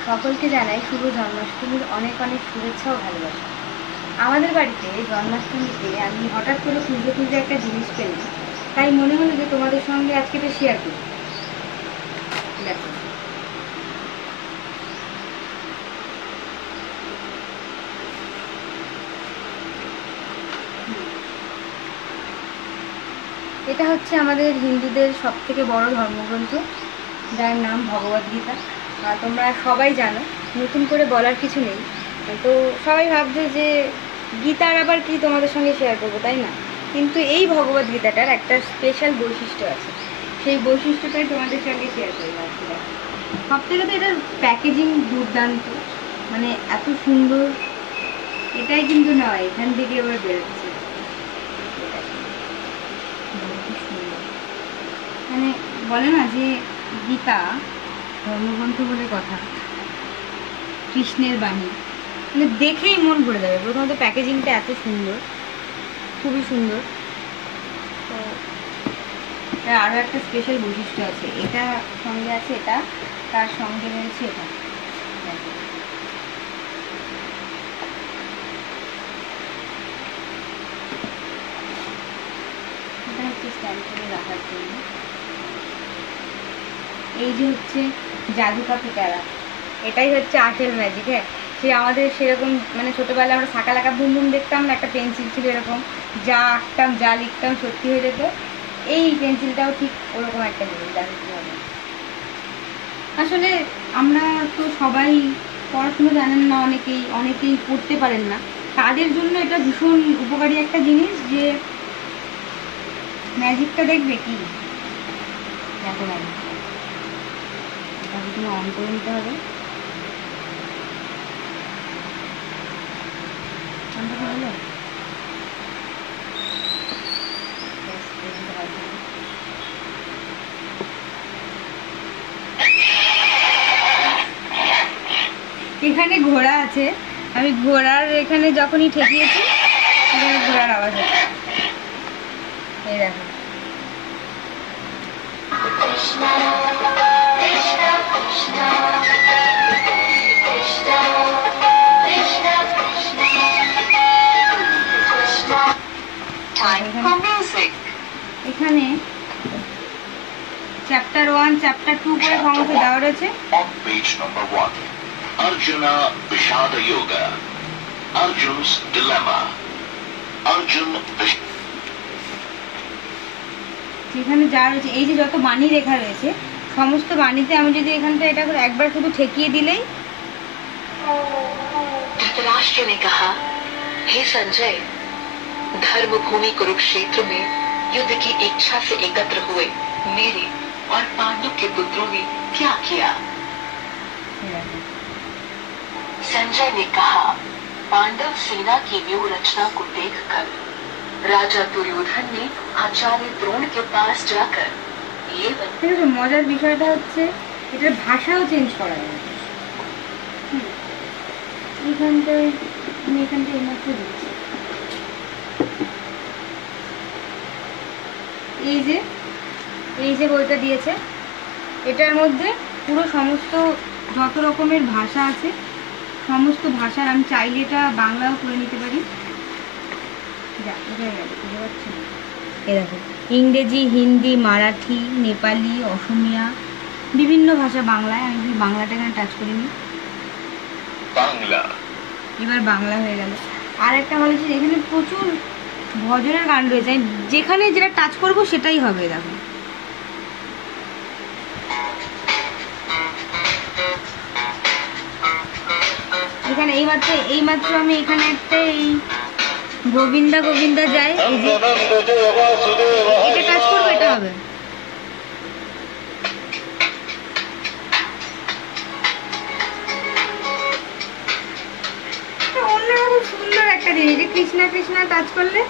সকলকে জানাই শুভ জন্মাষ্টমীর অনেক অনেক শুভেচ্ছা ও ভালোবাসা। আমাদের বাড়িতে জন্মাষ্টমীতে আমি হঠাৎ করে খুঁজে খুঁজে একটা জিনিস পেলাম। তাই মনে হলো যে তোমাদের সঙ্গে আজকে এটা শেয়ার করি। দেখো। এটা হচ্ছে আমাদের হিন্দুদের সব থেকে বড় ধর্মগ্রন্থ। যার নাম ভগবদ্গীতা তোমরা সবাই জানো, নতুন করে বলার কিছু নেই। তো সবাই ভাবছে যে গীতার আবার কি তোমাদের সঙ্গে শেয়ার করব, তাই না? কিন্তু এই ভগবদ্গীতাটার একটা স্পেশাল বৈশিষ্ট্য আছে। সেই বৈশিষ্ট্যটাই তোমাদের সঙ্গে শেয়ার করে ভাবছি সব থেকে তো এটার প্যাকেজিং দুর্দান্ত। মানে এত সুন্দর। এটাই কিন্তু নয়, এখান থেকে এবার বেরোচ্ছে। মানে বলে না যে গীতা, ধর্মগ্রন্থ বলে কথা, কৃষ্ণের বাণী। মানে দেখেই মন ভরে যাবে। প্রথমত প্যাকেজিংটা এত সুন্দর, খুবই সুন্দর। তো আরও একটা স্পেশাল বৈশিষ্ট্য আছে। এটা সঙ্গে আছে এটা, তার সঙ্গে রয়েছে এটা। এটা হচ্ছে স্ট্যান্ড করে রাখার জন্য। এই যে হচ্ছে জাদু কাপি প্যারা। এটাই হচ্ছে আসল ম্যাজিক হ্যাঁ? সে আমাদের সেরকম মানে ছোটোবেলায় আমরা সাকা লাকা বুম বুম দেখতাম না একটা পেন্সিল ছিল এরকম, যা আঁকতাম, যা লিখতাম, সত্যি হয়ে যেত। এই পেন্সিলটাও ঠিক ওরকম একটা জিনিস হবে আসলে আমরা তো সবাই পড়াশুনো জানেন না, অনেকেই অনেকেই পড়তে পারেন না। তাদের জন্য এটা ভীষণ উপকারী একটা জিনিস যে ম্যাজিকটা দেখবে কি? দেখো ম্যাজিক তুমি অন করে নিতে হবে। এখানে ঘোড়া আছে আমি ঘোড়ার এখানে যখনই ঠেকিয়েছি ঘোড়ার আওয়াজ আছে এই দেখো. এখানে চ্যাপ্টার ওয়ান চ্যাপ্টার টু করে সমস্ত দেওয়া রয়েছে Arjuna Vishada Yoga, Arjun's Dilemma, Arjun যেখানে যা রয়েছে এই যে যত বাণী লেখা রয়েছে সমস্ত বাণীতে আমি যদি এখানটা এটা করে একবার শুধু ঠেকিয়ে দিলেই धृतराष्ट्र ने कहा हे संजय धर्म भूमि कुरुक्षेत्र में युद्ध की इच्छा से एकत्र हुए मेरे और पांडु के पुत्रों ने क्या किया এই দেখো। संजय ने कहा पांडव सेना की व्यूह रचना को देखकर राजा दुर्योधन ने आचार्य द्रोण के पास जाकर মজার বিষয়টা হচ্ছে এটার ভাষাও চেঞ্জ করা যায়। এখানটায় আমি এখানটায় দিচ্ছি এই যে এই যে বইটা দিয়েছে, এটার মধ্যে পুরো সমস্ত যত রকমের ভাষা আছে, সমস্ত ভাষার, আমি চাইলে এটা বাংলাও করে নিতে পারি। যা এটাই গেল বুঝতে পারছি না এ দেখো ইংরেজি হিন্দি মারাঠি নেপালি অসমিয়া বিভিন্ন ভাষা বাংলায় আমি বাংলাটা এখানে টাচ করিনি। Bangla, এবার বাংলা হয়ে গেল। আর একটা ভালো জিনিস এখানে প্রচুর ভজনের গান রয়েছে। আমি যেখানে যেটা টাচ করব সেটাই হবে দেখো। এখানে এইমাত্র এইমাত্র আমি এখানে একটা এই গোবিন্দা গোবিন্দা যায়, এই যে এটা কাজ করবে, এটা হবে। অন্যরকম সুন্দর একটা জিনিস কৃষ্ণা কৃষ্ণা কাজ করলে